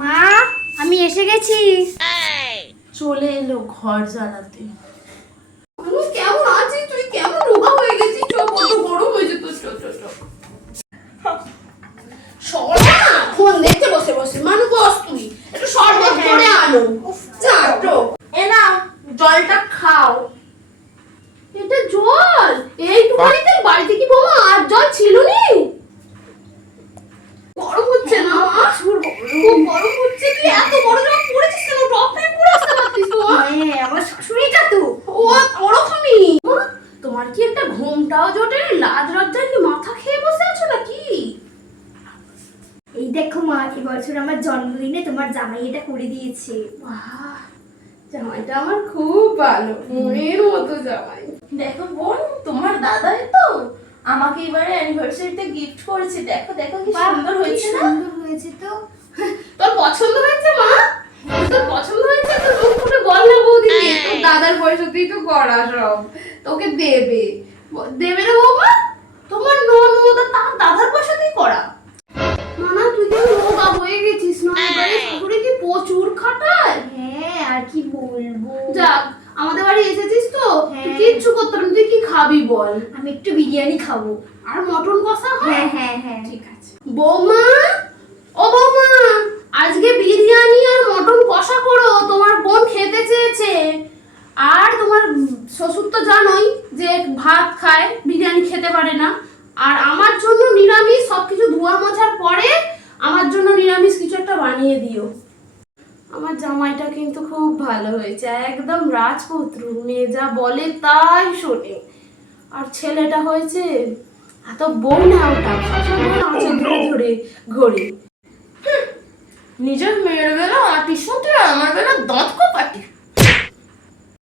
মা, আমি এসে গেছি। চলে এলো ঘর জ্বালাতে। কেমন আছিস তুই? কেমন রোগা হয়ে গেছিস? চোখ কত গরম হয়েছে তোর। সরা ফোন দেখতে বসে বসে মানুষ বস তুই একটু শরবত করে আনো। যা তো এ না, জলটা খাও। এটা জল এইটুখানিতে বাড়িতে কি বৌমা আর জল ছিল নি? গরম হচ্ছে না মা? খুব গরম হচ্ছে। তুই এত বড় জামা পরেছিস কেন? টপ প্যান্ট পরে আসতে পারতিস তো মা। আমার শাশুড়িটা তো। ও ওরকমই। মা, তোমার কি একটা ঘুমটাও জোটে? লাজ লজ্জায় কি মাথা খেয়ে বসে আছো নাকি? এই দেখো মা, এবছর আমার জন্মদিনে তোমার জামাই এটা করে দিয়েছে। বাহ, জামাইটা আমার খুব ভালো, মনের মতো জামাই। দেখো বোন, তোমার দাদাই তো আমাকে এবারে অ্যানিভার্সারিতে গিফট করেছে। দেখো দেখো কি সুন্দর হয়েছে না? সুন্দর হয়েছে তো। তোর পছন্দ হয়েছে মা? তোর পছন্দ হয়েছে তো মুখ ফুটে বল না বৌদিকে। তোর দাদার পয়সাতেই তো করা সব। তোকে দেবে দেবে রে বৌমা। তোমার ননদ তার দাদার পয়সাতেই করা। না তুই তো রোগা হয়ে গেছিস না? এবারে শাশুড়ি কি প্রচুর খাটায়। হ্যাঁ, আর কি বলবো। যাক, আমাদের বাড়ি এসেছিস তো, হ্যাঁ। তুই কিচ্ছু করতে পারবি না। তুই কি খাবি বল? আমি একটু বিরিয়ানি খাবো। আর মটন কষা হয়? হ্যাঁ হ্যাঁ হ্যাঁ। ঠিক আছে। বৌমা, ও বৌমা, আজকে বিরিয়ানি আর মটন কষা করো, তোমার বোন খেতে চেয়েছে। আর তোমার শ্বশুর তো জানোই যে ভাত খায়, বিরিয়ানি খেতে পারে না। আর আমার জন্য নিরামিষ, সবকিছু ধোয়া মোছার পরে আমার জন্য নিরামিষ কিছু একটা বানিয়ে দিও। আমার জামাইটা কিন্তু খুব ভালো হয়েছে, একদম রাজপুত্র, মেয়ে যা বলে তাই শোনে। আর ছেলেটা হয়েছে এত বউ না, ওটা সবসময় আঁচল ধরে ধরে ঘোরে। নিজের মেয়ের বেলা আটিস মতো